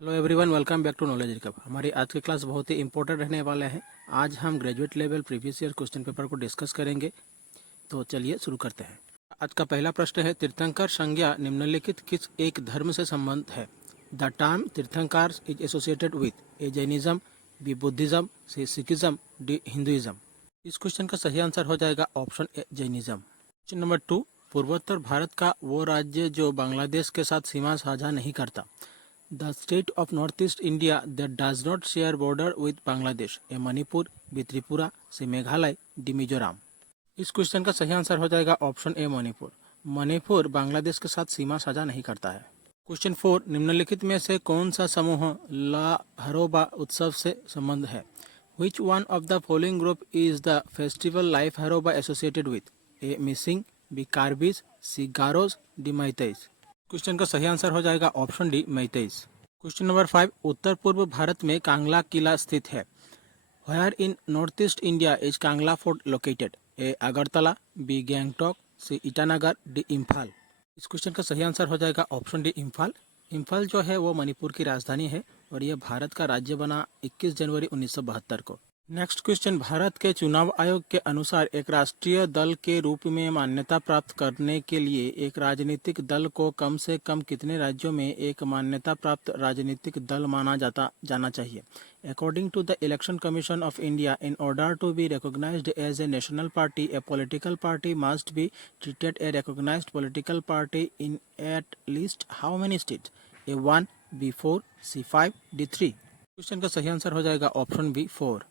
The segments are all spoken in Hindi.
Hello everyone, welcome back to knowledge recap. हमारी आज की क्लास बहुत ही इंपॉर्टेंट रहने वाला है। आज हम graduate level previous year question paper को डिस्कस करेंगे। तो चलिए शुरू करते हैं। आज का पहला प्रश्न है, तीर्थंकर संज्ञा निम्नलिखित किस एक धर्म से संबंध है? The term tirthankar is associated with A Jainism, B Buddhism, C Sikhism, D Hinduism. इस क्वेश्चन का सही आंसर हो जाएगा option A Jainism. Question number 2, पूर्वोत्तर भारत का वो राज्य जो बांग्लादेश के साथ सीमा साझा नहीं करता। The state of Northeast India that does not share border with Bangladesh, A Manipur, B Tripura, C Meghalaya, D Mizoram. इस क्वेश्चन का सही आंसर हो जाएगा ऑप्शन ए मणिपुर। मणिपुर बांग्लादेश के साथ सीमा साझा नहीं करता है। क्वेश्चन 4, निम्नलिखित में से कौन सा समूह ला हरोबा उत्सव से संबंध है? Which one of the following group is the festival Life Haroba associated with? A Mising, B Karbis, C Garos, D Meiteis. Question का सही आंसर हो जाएगा option D Meiteis. Question number 5, उत्तर पूर्व भारत में कांगला किला स्थित है। Where in north east India is Kangla fort located? A Agartala, B Gangtok, C Itanagar, D Imphal. इस क्वेश्चन का सही आंसर हो जाएगा ऑप्शन डी इम्फाल। इम्फाल जो है वो मणिपुर की राजधानी है और यह भारत का राज्य बना 21 जनवरी 1972 को। नेक्स्ट क्वेश्चन, भारत के चुनाव आयोग के अनुसार एक राष्ट्रीय दल के रूप में मान्यता प्राप्त करने के लिए एक राजनीतिक दल को कम से कम कितने राज्यों में एक मान्यता प्राप्त राजनीतिक दल माना जाना चाहिए? According to the Election Commission of India, in order to be recognised as a national party, a political party must be treated a recognised political party in at least how many states? A 1, B 4, C 5, D 3। Question का सही आंसर हो जाएगा ऑप्शन बी 4।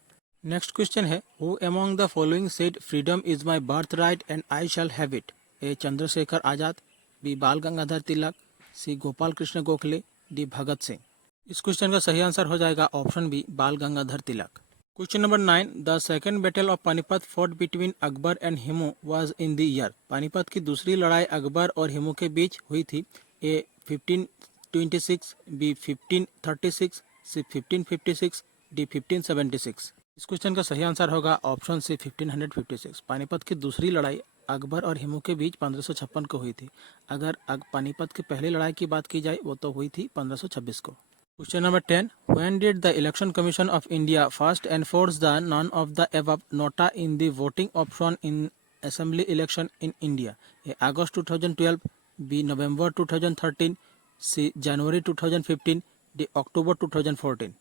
नेक्स्ट क्वेश्चन है, who among the following said freedom is my birthright and I shall have it? A Chandrashekhar Azad, B Bal Gangadhar Tilak, C Gopal Krishna Gokhale, D Bhagat Singh. इस क्वेश्चन का सही आंसर हो जाएगा option B Bal Gangadhar Tilak. Question number 9, the second battle of Panipat fought between Akbar and Hemu was in the year? Panipat की दूसरी लड़ाई अकबर और हिमू के बीच हुई थी। ए 1526, बी 1536, सी 1556, डी 1576। इस क्वेश्चन का सही आंसर होगा ऑप्शन सी 1556। पानीपत की दूसरी लड़ाई अकबर और हिमू के बीच 1556 को हुई थी। अगर पानीपत की पहली लड़ाई की बात की जाए वो तो हुई थी 1526 को। Question number 10, when did the Election Commission of India first enforce the none of the above NOTA in the voting option in assembly election in India? A August 2012, B November 2013, C January 2015, D October 2014।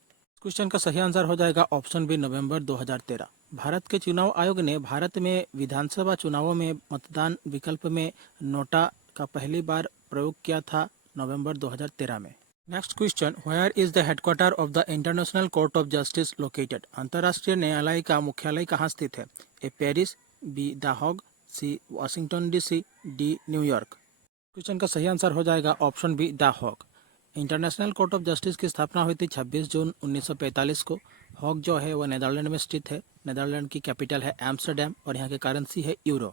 Question का सही आंसर हो जाएगा ऑप्शन बी नवंबर 2013। भारत के चुनाव आयोग ने भारत में विधानसभा चुनावों में मतदान विकल्प में नोटा का पहली बार प्रयोग किया था नवंबर 2013 में। Next question, where is the headquarter of the international court of justice located? अंतर्राष्ट्रीय न्यायालय का मुख्यालय कहाँ स्थित है? A Paris, B the Hague, C Washington DC, D New York. Question का सही आंसर हो जाएगा option B the Hague. International court of justice की स्थापना हुई थी 26 जून 1945 को। हॉग जो है वो नेदरलैंड में स्थित है। नेदरलैंड की कैपिटल है एम्स्टरडैम और यहाँ की करेंसी है euro.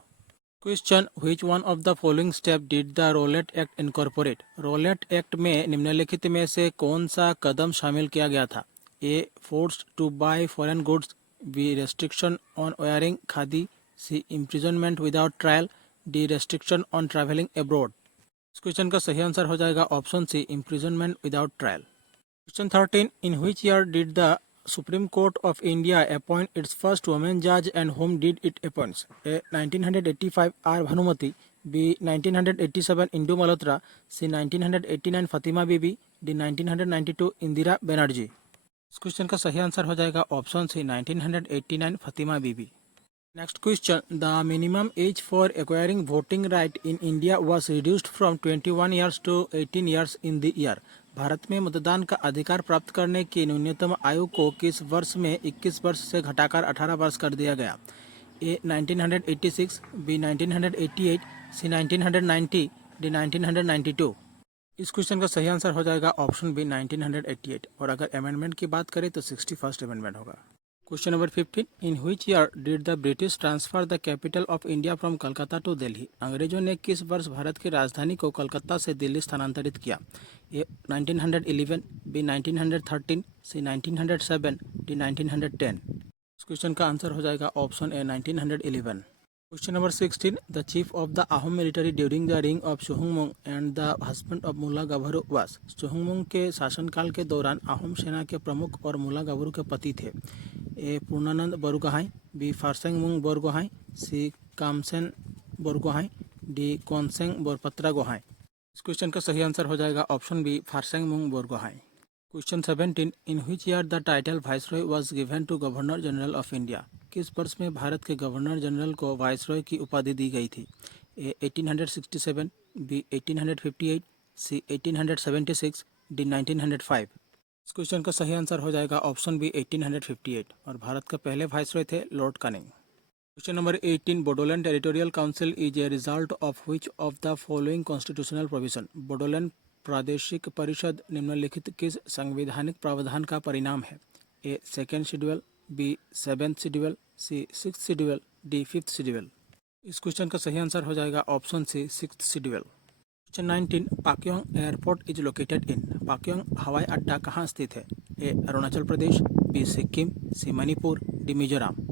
Question, which one of the following step did the Rowlatt Act incorporate? Rowlatt Act में निम्नलिखित में से कौन सा कदम शामिल किया गया था? A forced to buy foreign goods, B restriction on wearing khadi, C imprisonment without trial, D restriction on travelling abroad. इस क्वेश्चन का सही आंसर हो जाएगा option C imprisonment without trial. Question 13, in which year did the supreme court of India appoint its first women जज and whom did it appoints? A 1985 R Bhanumathi, B 1987 Indu Malhotra, C 1989 Fathima Beevi, D 1992 Indira Banerjee. इस क्वेश्चन का सही आंसर हो जाएगा option C 1989 Fathima Beevi. Next question, the minimum age for acquiring voting right in India was reduced from 21 years to 18 years in the year. Bharat में मतदान का अधिकार प्राप्त करने की न्यूनतम आयु को किस वर्ष में 21 वर्ष से घटाकर 18 वर्ष कर दिया गया? ए 1986, बी 1988, सी 1990, डी 1992। इस क्वेश्चन का सही आंसर हो जाएगा ऑप्शन बी 1988 और अगर अमेंडमेंट की बात करें तो 61st अमेंडमेंट होगा। Question number 15, in which year did the British transfer the capital of India from Calcutta to Delhi? अंग्रेजों ने किस वर्ष भारत की राजधानी को कलकत्ता से दिल्ली स्थानांतरित किया? ए 1911, बी 1913, सी 1907, डी 1910। इस क्वेश्चन का आंसर हो जाएगा option A 1911। Question number 16. The chief of the Ahom military during the reign of Chuhungmung and the husband of Mulla Gabharu was. चुहुंगमुंग के शासनकाल के दौरान आहम सेना के प्रमुख और मुला गबरू के पति थे। A Purnananda Borgohain, B Phrasengmung Borgohain, C Kamsen Borgohain, D Konseng Borpatra Gohain. इस क्वेश्चन का सही आंसर हो जाएगा option B Phrasengmung Borgohain. Question 17. In which year the title viceroy was given to governor general of India. किस वर्ष में भारत के गवर्नर जनरल को वाइसरॉय की उपाधि दी गई थी। ए 1867, बी 1858, सी 1876, डी 1905। इस क्वेश्चन का सही आंसर हो जाएगा ऑप्शन बी 1858 और भारत के पहले वाइसरॉय थे lord Canning. Question number 18. Bodoland territorial council is a result of which of the following constitutional provision. Bodoland प्रादेशिक परिषद निम्नलिखित किस संवैधानिक प्रावधान का परिणाम है। A second schedule, B seventh schedule, C six schedule, D fifth schedule. इस क्वेश्चन का सही आंसर हो जाएगा option C six schedule. Question 19. Pakyong airport is located in. Pakyong हवाई अड्डा कहाँ स्थित है। A Arunachal Pradesh, B Sikkim, C Manipur, D Mizoram.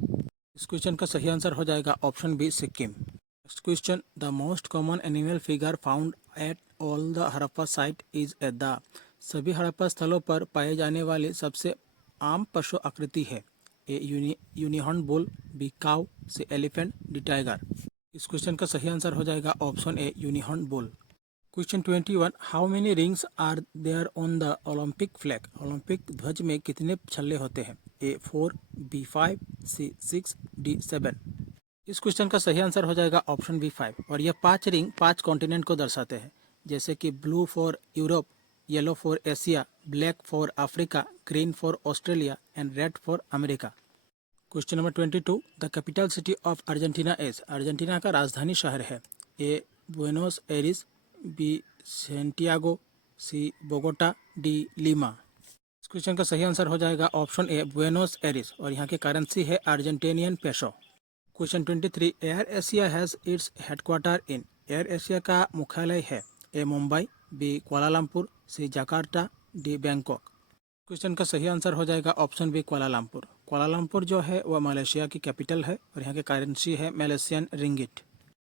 इस क्वेश्चन का सही आंसर हो जाएगा option B Sikkim. Next question. The most common animal figure found at all the Harappa site is a the. सभी हड़प्पा स्थलों पर पाए जाने वाली सबसे आम पशु आकृति है। A unicorn bull, B cow, C elephant, D tiger. इस क्वेश्चन का सही आंसर हो जाएगा option A unicorn bull. Question 21. How many rings are there on the Olympic flag. Olympic ध्वज में कितने छल्ले होते हैं। A 4, B 5, C 6, D 7। इस क्वेश्चन का सही आंसर हो जाएगा ऑप्शन बी 5 और यह 5 रिंग 5 कॉन्टिनेंट को दर्शाते हैं, जैसे कि blue for Europe, yellow for Asia, black for Africa, green for Australia and red for America. Question number 22. The capital city of Argentina is. Argentina का राजधानी शहर है। ए बुएनोस एरिस, बी सेंटियागो, सी बोगोटा, डी लीमा। इस क्वेश्चन का सही आंसर हो जाएगा ऑप्शन ए बुएनोस एरिस और यहाँ की करेंसी है Argentinian peso. Question 23. Air Asia has its headquarter in. Air Asia का मुख्यालय है। ए मुंबई, बी कुआलालंपुर, सी जकार्ता, डी बैंकॉक। क्वेश्चन का सही आंसर हो जाएगा ऑप्शन बी कुआलालंपुर। कुआलालंपुर जो है वह मलेशिया की कैपिटल है और यहाँ की करेंसी है Malaysian ringgit.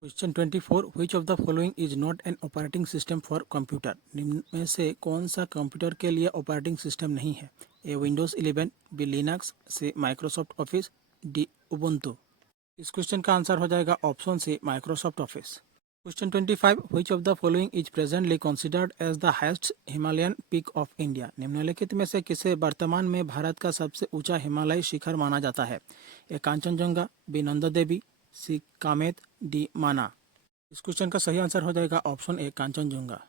Question 24. Which of the following is not an operating system for computer. निम्न में से कौन सा कंप्यूटर के लिए ऑपरेटिंग सिस्टम नहीं है। A Windows 11, B Linux, C Microsoft office, D Ubuntu. इस क्वेश्चन का आंसर हो जाएगा option C Microsoft office. Question 25. Which of the following is presently considered as the highest Himalayan peak of India. निम्नलिखित में से किसे वर्तमान में भारत का सबसे ऊंचा हिमालयी शिखर माना जाता है। A Kanchenjunga, B Nanda Devi, C Kamet, D Mana. इस क्वेश्चन का सही आंसर हो जाएगा option A Kanchenjunga.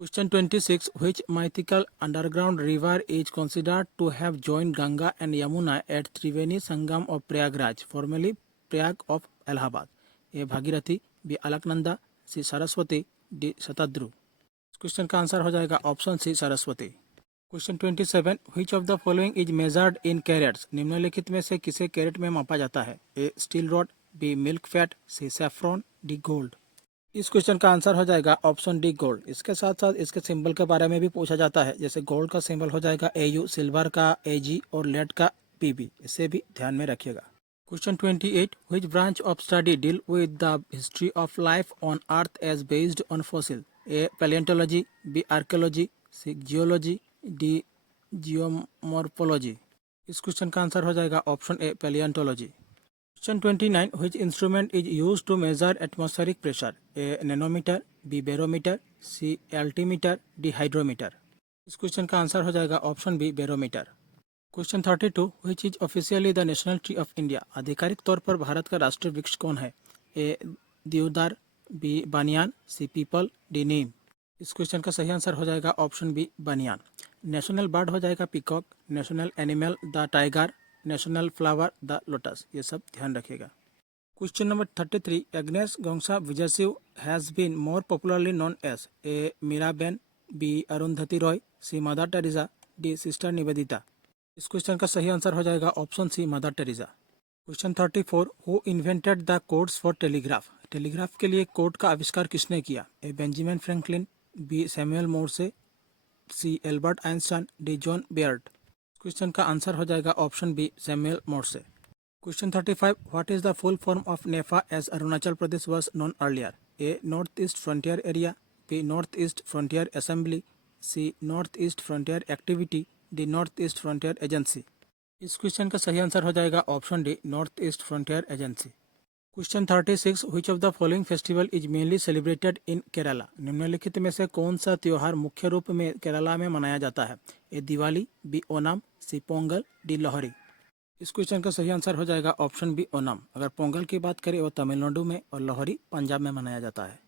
Question 26. Which mythical underground river is considered to have joined Ganga and Yamuna at Triveni Sangam of Prayagraj, formerly Prayag of Allahabad. A Bhagirathi, B Alaknanda, C Saraswati, D Shatadru. इस क्वेश्चन का आंसर हो जाएगा option C Saraswati. Question 27. Which of the following is measured in carats. निम्नलिखित में से किसे कैरेट में मापा जाता है। A steel rod, B milk fat, C saffron, D gold. इस क्वेश्चन का आंसर हो जाएगा ऑप्शन डी गोल्ड। इसके साथ साथ इसके सिंबल के बारे में भी पूछा जाता है, जैसे गोल्ड का सिंबल हो जाएगा AU, सिल्वर का AG और लेड का PB। इसे भी ध्यान में रखिएगा। Question 28. Which branch of study deal with the history of life on earth as based on fossil. A palaeontology, B archaeology, C geology, D geomorphology. इस क्वेश्चन का आंसर हो जाएगा option A palaeontology. Question 29. Which instrument is use to measure atmospheric pressure. A nanometre, B barometer, C altimeter, D hydrometer. इस क्वेश्चन का आंसर हो जाएगा option B barometer. Question 32. Which is officially the national tree of India. आधिकारिक तौर पर भारत का राष्ट्रीय वृक्ष कौन है। A deodar, B banyan, C peepal, D neem. इस क्वेश्चन का सही आंसर हो जाएगा option B banyan. National bird हो जाएगा peacock, national animal the tiger, national flower the lotus. ये सब ध्यान रखिएगा। Question number 33. एग्नेस गोंसा विजयसिव has been more popularly known as. A Mirabehn, B Arundhati Roy, C mother Teresa, D sister Nivedita. इस क्वेश्चन का सही आंसर हो जाएगा option C mother Teresa. Question 34. Who invented the codes for telegraph. Telegraph के लिए कोड का आविष्कार किसने किया। A Benjamin Franklin, B Samuel Morse, C Albert Einstein, D John Baird. Question का आंसर हो जाएगा option B Samuel Morse. Question 35. What is the full form of NEFA as Arunachal Pradesh was known earlier? A. Northeast Frontier Area. B. Northeast Frontier Assembly. C. Northeast Frontier Activity. D. Northeast Frontier Agency. इस क्वेश्चन का सही आंसर हो जाएगा option D, north east frontier agency. Question 36. Which of the following festival is mainly celebrated in Kerala? निम्नलिखित में से कौन सा त्योहार मुख्य रूप में केरला में मनाया जाता है? ए. दिवाली, बी. ओणम, सी. पोंगल, डी. लोहरी। इस क्वेश्चन का सही आंसर हो जाएगा ऑप्शन बी, ओणम। अगर पोंगल की बात करें वो तमिलनाडु में और लोहरी पंजाब में मनाया जाता है।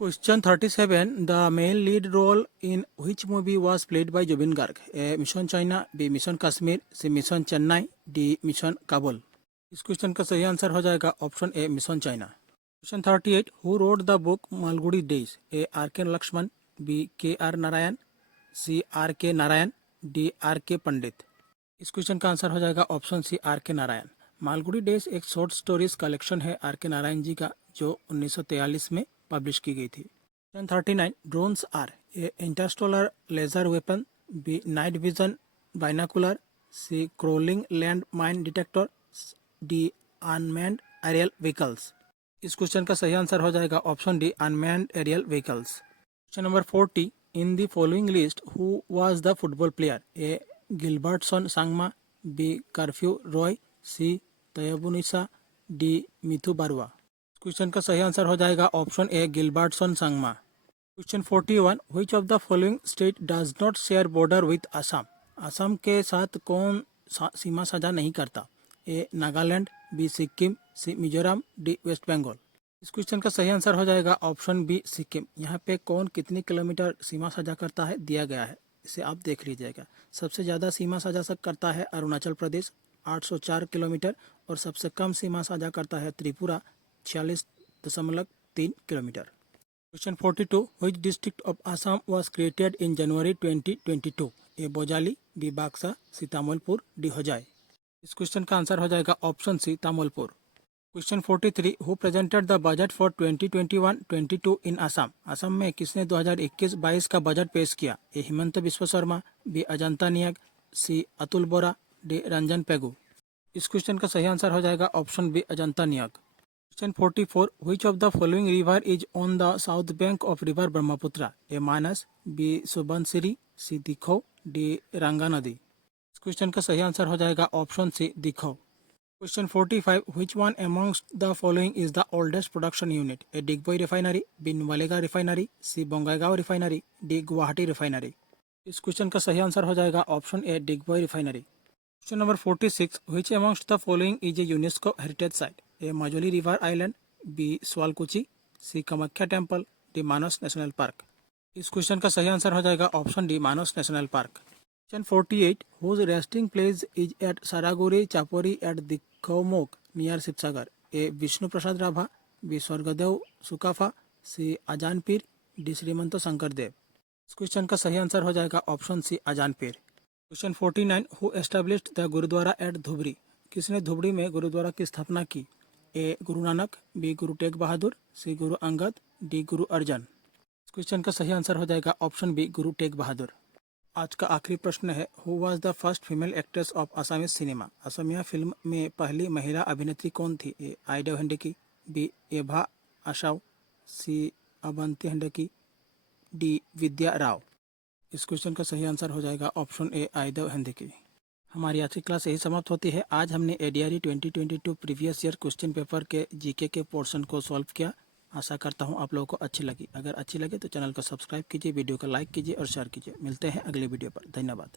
Question 37. The main lead role in which movie was played by Zubeen Garg? A. Mission China, B. Mission Kashmir, C. Mission Chennai, D. Mission Kabul. इस क्वेश्चन का सही आंसर हो जाएगा option A, mission China. Question 38. Who wrote the book Malgudi days? A. R K Laxman, B. K R Narayan, C. R K Narayan, D. Are के पंडित। इस क्वेश्चन का आंसर हो जाएगा ऑप्शन सी, R K Narayan. Malgudi days एक शॉर्ट स्टोरीज कलेक्शन है आर के नारायण जी का, जो 1943 में पब्लिश की गई थी। Question 39. Drones are A. Interstellar laser weapon, B. Night vision binocular, C. Crawling land mine detector, D. Unmanned aerial vehicles. इस क्वेश्चन का सही आंसर हो जाएगा option D, unmanned aerial vehicles. Question number 40. In the following list who was the football player? A. Gilbertson Sangma, B. कर्फ्यू Roy, C. Tayabunnisa, D. Mithu Barua. Question का सही आंसर हो जाएगा option A, Gilbertson Sangma. Question 41. Which of the following state does not share border with Assam? Assam के साथ कौन सीमा साझा नहीं करता? ए. नागालैंड, बी. सिक्किम, सी. मिजोरम, डी. वेस्ट बंगाल। इस क्वेश्चन का सही आंसर हो जाएगा ऑप्शन बी, सिक्किम। यहाँ पे कौन कितनी किलोमीटर सीमा साझा करता है दिया गया है, इसे आप देख लीजिएगा। सबसे ज़्यादा सीमा साझा करता है अरुणाचल प्रदेश 804 किलोमीटर, और सबसे कम सीमा साझा करता है Tripura 46.3 kilometre. Question 42. Which district of Assam was created in January 2022? A. Bajali, B. Baksa, C. Tamulpur, D. Hojai. इस क्वेश्चन का आंसर हो जाएगा option C, Tamulpur. Question 43. Who presented the budget for 2021-22 in Assam? Assam में किसने 2021-22 का बजट पेश किया? A. Himanta Biswa Sarma, B. Ajanta Neog, C. Atul Bora, D. Ranjan Pegu. इस क्वेश्चन का सही आंसर हो जाएगा option B, Ajanta Neog. Question 44. Which of the following river is on the south bank of river Brahmaputra? A. Manas, B. Subansiri, C. Dikhow, D. रंगा नदी। इस क्वेश्चन का सही आंसर हो जाएगा ऑप्शन सी, दिखो। Question 45. Which one amongst the following is the oldest production unit? A. Digboi Refinery, B. Nuwalega Refinery, C. Bongaigaon Refinery, D. Guwahati Refinery। इस क्वेश्चन का सही आंसर हो जाएगा option A, Digboi refinery. Question number 46. Which amongst the following is a UNESCO heritage site? A. Majoli River Island, B. Swalkuchi, C. Kamakhya Temple, D. Manas National Park। इस क्वेश्चन का सही आंसर हो जाएगा option D, Manas national park. Question 48. Whose resting place is at Saraguri Chapori at Dikhomok near Sibsagar? A. Vishnu Prasad Rabha, B. Swargadev Sukafa, C. Ajan Pir, D. श्रीमंत शंकर देव। इस क्वेश्चन का सही आंसर हो जाएगा option C, Ajan Pir. Question 49. Who established the gurdwara at Dhubri? किसने धुबरी में गुरुद्वारा की स्थापना की? A. Guru Nanak, B. Guru Tegh Bahadur, C. Guru Angad, D. Guru Arjan. इस क्वेश्चन का सही आंसर हो जाएगा ऑप्शन बी, गुरु टेग बहादुर। आज का आखिरी प्रश्न है, who was the first female actress of Asamiya cinema? Asamiya film में पहली महिला अभिनेत्री कौन थी? ए. आइडव हेंडेकी, बी. एभा आशाव, सी. अवंती हेंडेकी, डी. विद्या राव। इस क्वेश्चन का सही आंसर हो जाएगा ऑप्शन ए, आइडव हेंडेकी। हमारी आज की क्लास यही समाप्त होती है। आज हमने एडीआरई 2022 प्रीवियस ईयर क्वेश्चन पेपर के जीके के पोर्शन को सॉल्व किया। आशा करता हूँ आप लोगों को अच्छी लगी। अगर अच्छी लगे तो चैनल को सब्सक्राइब कीजिए, वीडियो को लाइक कीजिए और शेयर कीजिए। मिलते हैं अगले वीडियो पर। धन्यवाद।